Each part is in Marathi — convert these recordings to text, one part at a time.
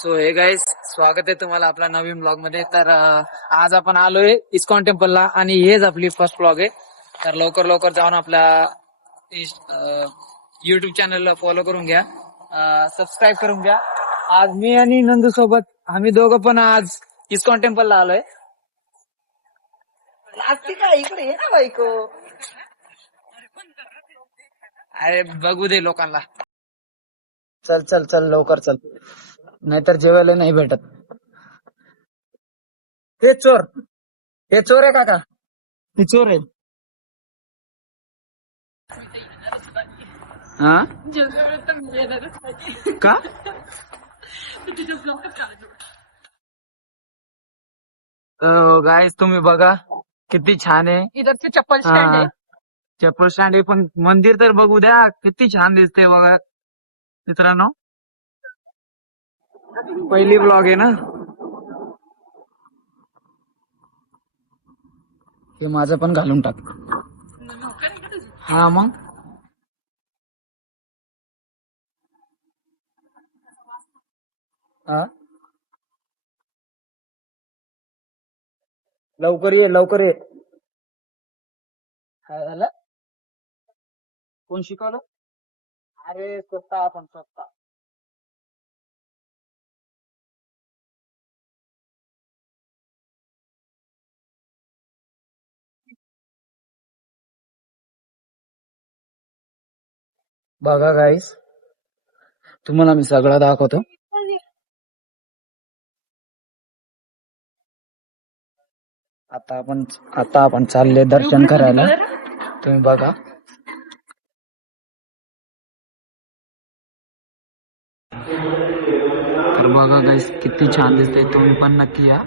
सो हे गाईस, स्वागत आहे तुम्हाला आपल्या नवीन ब्लॉग मध्ये. तर आज आपण आलोय इस्कॉन टेम्पलला आणि हेच आपली फर्स्ट ब्लॉग आहे. तर लवकर लवकर जाऊन आपल्या युट्यूब चॅनलला फॉलो करून घ्या, सबस्क्राईब करून घ्या. आज मी आणि नंदू सोबत आम्ही दोघं पण आज इस्कॉन टेम्पलला आलोय. लागते का इकडे ये ना बायको. अरे बघू दे लोकांना. चल चल चल लवकर चल, नाहीतर जेवायला नाही भेटत. हे चोर, हे चोर आहे काका, हे चोर आहे. हा का गाईस तुम्ही बघा किती छान आहे. इधर चप्पल स्टैंड है. चप्पल स्टँड आहे, पण मंदिर तर बघू द्या किती छान दिसते बघा मित्रांनो. पहिली ब्लॉग आहे ना. हे माझं पण घालून टाक. हा मग हा लवकर ये लवकर ये. काय झालं? कोण शिकवलं? अरे स्वतः आपण स्वतः. बघा गाईस, तुम्हाला मी सगळं दाखवतो. आता आपण चालले दर्शन करायला. तुम्ही बघा. तर बघा गाईस किती छान दिसते, तुम्ही पण नक्की या.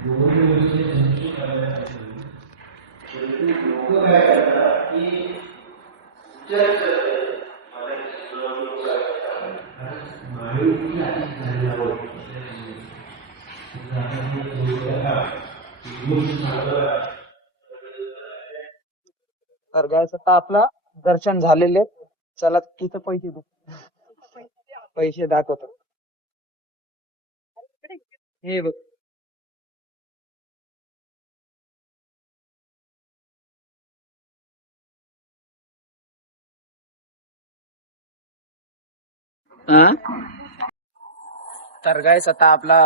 तर गाईस आता आपलं दर्शन झालेले. चला तिथं पैसे दे, पैसे दाखवतो. हे बघ. तर गाईस आता आपला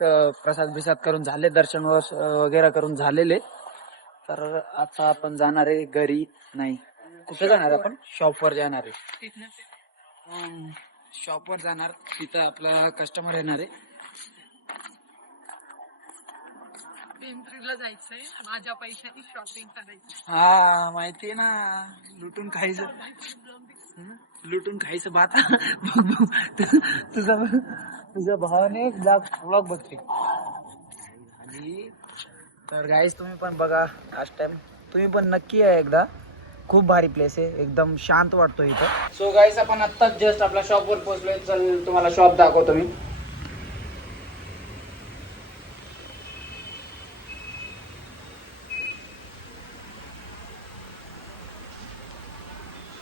प्रसाद बिसाद करून झाले, दर्शन वगैरे करून झालेले. तर आता आपण जाणार आहे घरी. नाही, कुठे जाणार आपण? शॉपवर जाणार आहे. शॉपवर जाणार, तिथं आपला कस्टमर येणार आहे. पिंपरीला जायचंय, माझ्या पैशाची शॉपिंग करायची. हा माहितीये ना, लुटून खायचं. लुटून खायचं बात. तुझा तुझ्या भावाने ब्लॉग बघते. तर गाईस तुम्ही पण बघा लास्ट टाइम. तुम्ही पण नक्की या एकदा. खूप भारी प्लेस आहे, एकदम शांत वाटतो इथं. सो गाईस आपण आत्ताच जस्ट आपल्या शॉपवर पोहोचलोय. चल तुम्हाला शॉप दाखवतो मी.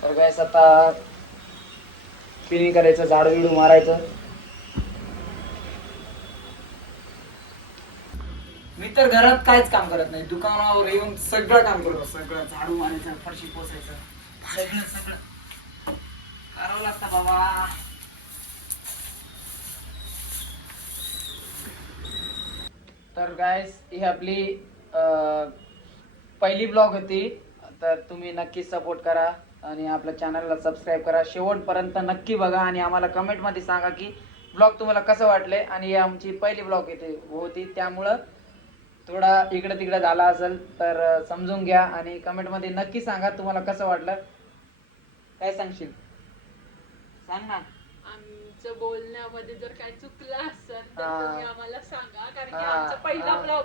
तर गाईस आता क्लिनिंग करायचं, झाडू बिडू मारायचं. मी तर घरात काहीच काम करत नाही, दुकानावर येऊन सगळं काम करतो. सगळं झाडू मारायचं, फरशी पोसायचं, सगळं सगळं करावं लागतं बाबा. तर गाईस ही आपली पहिली ब्लॉग होती. तर तुम्ही नक्की सपोर्ट करा आणि आपल्या चॅनलला सबस्क्राईब करा. शेवटपर्यंत नक्की बघा आणि आम्हाला कमेंट मध्ये सांगा की ब्लॉग तुम्हाला कसं वाटले. आणि आमची पहिली ब्लॉग होती, त्यामुळं थोडा इकडे तिकडे झाला असेल तर समजून घ्या आणि कमेंट मध्ये नक्की सांगा तुम्हाला कसं वाटलं. काय सांगशील? सांग ना. आमचं बोलण्यामध्ये जर काय चुकलं असेल तर हा. तुम्ही आम्हाला सांगा, कारण की हा. आमचा पहिला हा. ब्लॉग